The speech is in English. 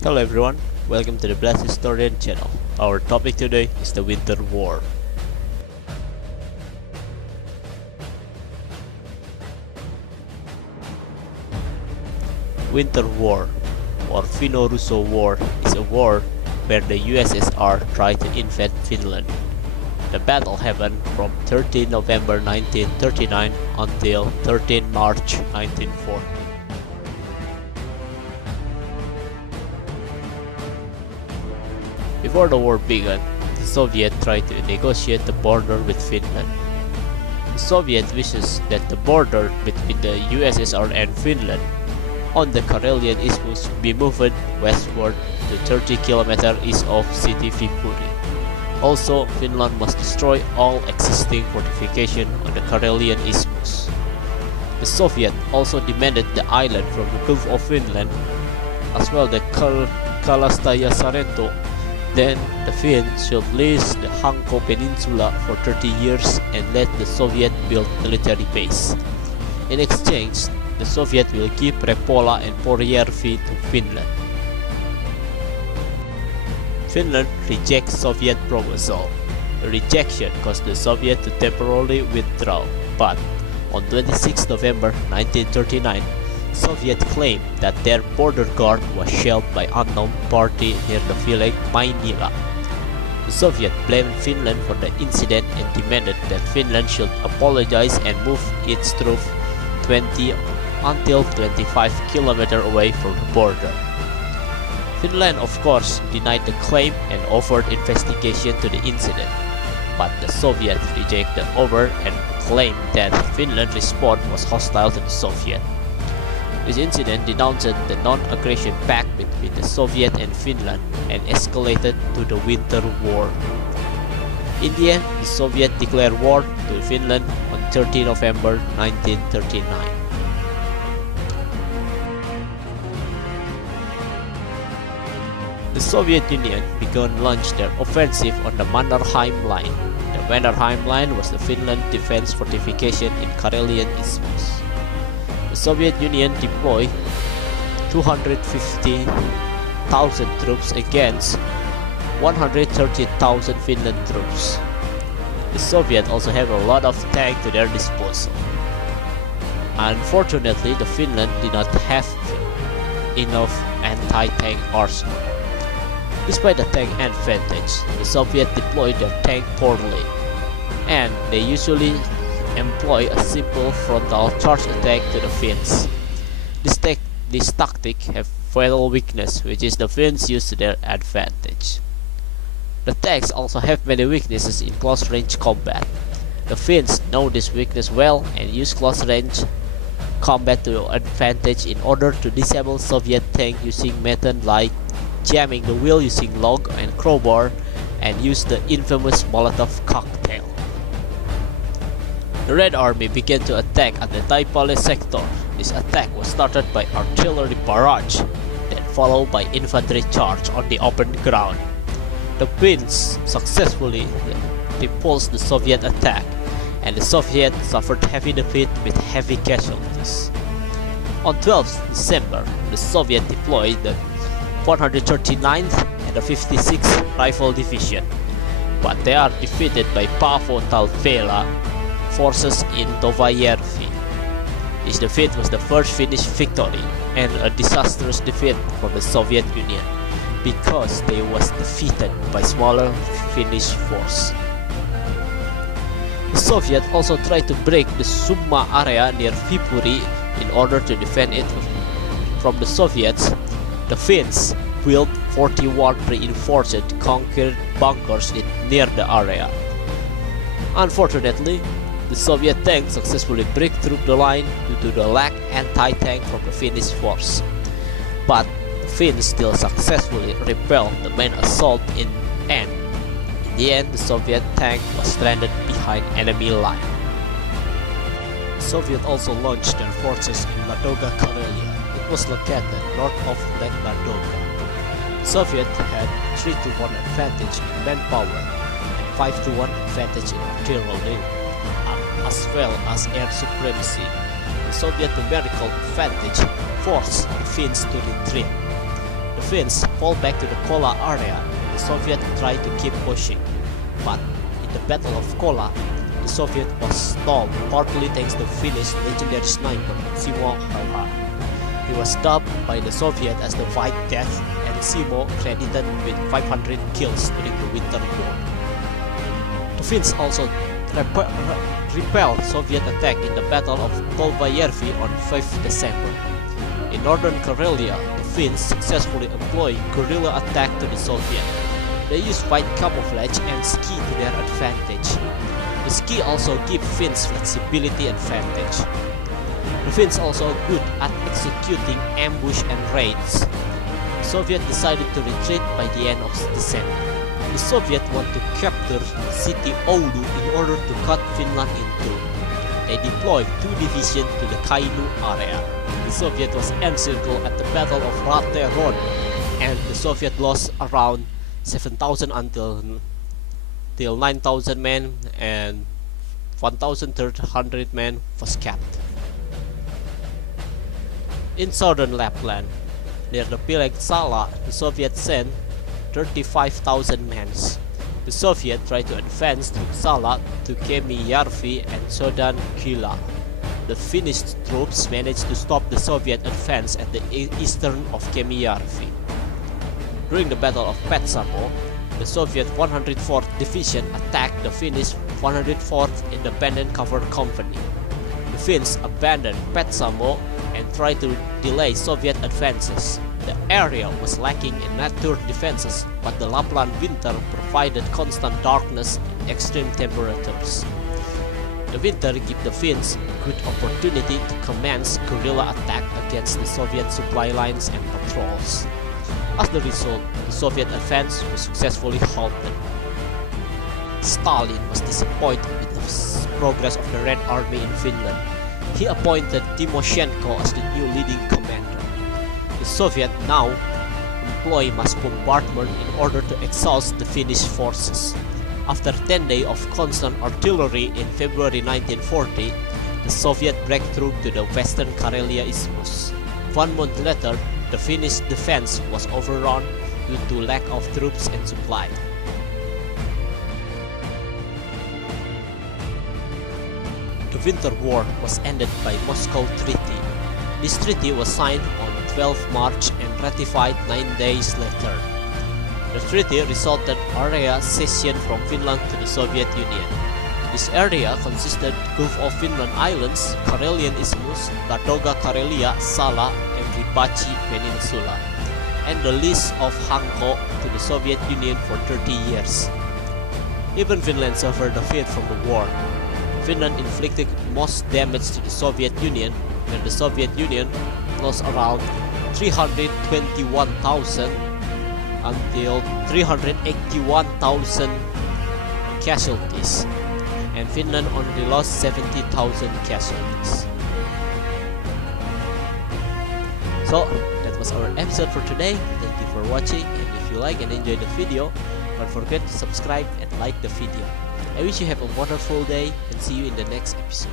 Hello everyone, welcome to the Blast Historian channel. Our topic today is the Winter War. Winter War, or Finno-Russo War, is a war where the USSR tried to invade Finland. The battle happened from 13 November 1939 until 13 March 1940. Before the war began, the Soviets tried to negotiate the border with Finland. The Soviet wishes that the border between the USSR and Finland on the Karelian Isthmus be moved westward to 30 km east of city Viipuri. Also, Finland must destroy all existing fortifications on the Karelian Isthmus. The Soviets also demanded the island from the Gulf of Finland, as well the Kalastaya Sarento. Then the Finns should lease the Hanko Peninsula for 30 years and let the Soviet build military base. In exchange, the Soviet will give Repola and Porjärvi to Finland. Finland rejects Soviet proposal. The rejection caused the Soviet to temporarily withdraw, but on 26 November 1939, Soviets claimed that their border guard was shelled by unknown party near the village Mainila. The Soviets blamed Finland for the incident and demanded that Finland should apologize and move its troops 20 until 25 km away from the border. Finland of course denied the claim and offered investigation to the incident, but the Soviets rejected the offer and claimed that Finland's response was hostile to the Soviet. This incident denounced the non-aggression pact between the Soviet and Finland and escalated to the Winter War. In the end, the Soviet declared war to Finland on 30 November 1939. The Soviet Union began to launch their offensive on the Mannerheim Line. The Mannerheim Line was the Finland defense fortification in Karelian Isthmus. The Soviet Union deployed 250,000 troops against 130,000 Finland troops. The Soviets also have a lot of tanks to their disposal. Unfortunately, the Finland did not have enough anti-tank arsenal. Despite the tank advantage, the Soviets deployed their tank poorly, and they usually employ a simple frontal charge attack to the Finns. This tactic have fatal weakness, which is the Finns use to their advantage. The tanks also have many weaknesses in close range combat. The Finns know this weakness well and use close range combat to their advantage in order to disable Soviet tank using methods like jamming the wheel using log and crowbar and use the infamous Molotov cocktail. The Red Army began to attack at the Taipale sector. This attack was started by artillery barrage, then followed by infantry charge on the open ground. The Finns successfully repulsed the Soviet attack, and the Soviets suffered heavy defeat with heavy casualties. On 12 December, the Soviets deployed the 139th and the 56th Rifle Division, but they are defeated by Paavo Talvela forces in Tovajärvi. This defeat was the first Finnish victory and a disastrous defeat for the Soviet Union because they was defeated by smaller Finnish force. The Soviets also tried to break the Summa area near Viipuri in order to defend it from the Soviets. The Finns built 41 reinforced concrete bunkers near the area. Unfortunately, the Soviet tanks successfully break through the line due to the lack of anti-tank from the Finnish force. But the Finns still successfully repelled the main assault and in the end the Soviet tank was stranded behind enemy line. The Soviets also launched their forces in Ladoga, Karelia. It was located north of Lake Ladoga. The Soviets had 3-1 advantage in manpower and 5-1 advantage in artillery, as well as air supremacy. The Soviet numerical advantage forced the Finns to retreat. The Finns fall back to the Kola area. The Soviets tried to keep pushing, but in the Battle of Kola, the Soviet was stalled partly thanks to Finnish legendary sniper Simo Haha. He was dubbed by the Soviet as the White Death, and Simo credited with 500 kills during the Winter War. The Finns also repelled Soviet attack in the Battle of Kolbajärvi on 5th December. In northern Karelia, the Finns successfully employed guerrilla attack to the Soviet. They used white camouflage and ski to their advantage. The ski also gives Finns flexibility advantage. The Finns also good at executing ambush and raids. The Soviet decided to retreat by the end of December. The Soviet want to capture city Oulu in order to cut Finland in two. They deployed 2 divisions to the Kainu area. The Soviet was encircled at the Battle of Rateron, and the Soviet lost around 7,000 until 9,000 men, and 1,300 men was captured. In southern Lapland, near the Pileksala, the Soviet sent 35,000 men. The Soviet tried to advance to Sala to Kemijärvi and Sodankylä. The Finnish troops managed to stop the Soviet advance at the eastern of Kemijärvi. During the Battle of Petsamo, the Soviet 104th Division attacked the Finnish 104th Independent Cover Company. The Finns abandoned Petsamo and tried to delay Soviet advances. The area was lacking in natural defenses, but the Lapland winter provided constant darkness and extreme temperatures. The winter gave the Finns good opportunity to commence guerrilla attack against the Soviet supply lines and patrols. As a result, the Soviet advance was successfully halted. Stalin was disappointed with the progress of the Red Army in Finland. He appointed Timoshenko as the new leading commander. The Soviet now employ mass bombardment in order to exhaust the Finnish forces. After 10 days of constant artillery in February 1940, the Soviet break through to the western Karelia Isthmus. 1 month later, the Finnish defense was overrun due to lack of troops and supply. The Winter War was ended by Moscow Treaty. This treaty was signed on 12 March and ratified 9 days later. The treaty resulted area cession from Finland to the Soviet Union. This area consisted Gulf of Finland Islands, Karelian Isthmus, Ladoga Karelia, Sala, and Ribachi Peninsula, and the lease of Hanko to the Soviet Union for 30 years. Even Finland suffered defeat from the war. Finland inflicted most damage to the Soviet Union, and the Soviet Union lost around 321,000 until 381,000 casualties, and Finland only lost 70,000 casualties. So that was our episode for today. Thank you for watching, and if you like and enjoy the video, don't forget to subscribe and like the video. I wish you have a wonderful day and see you in the next episode.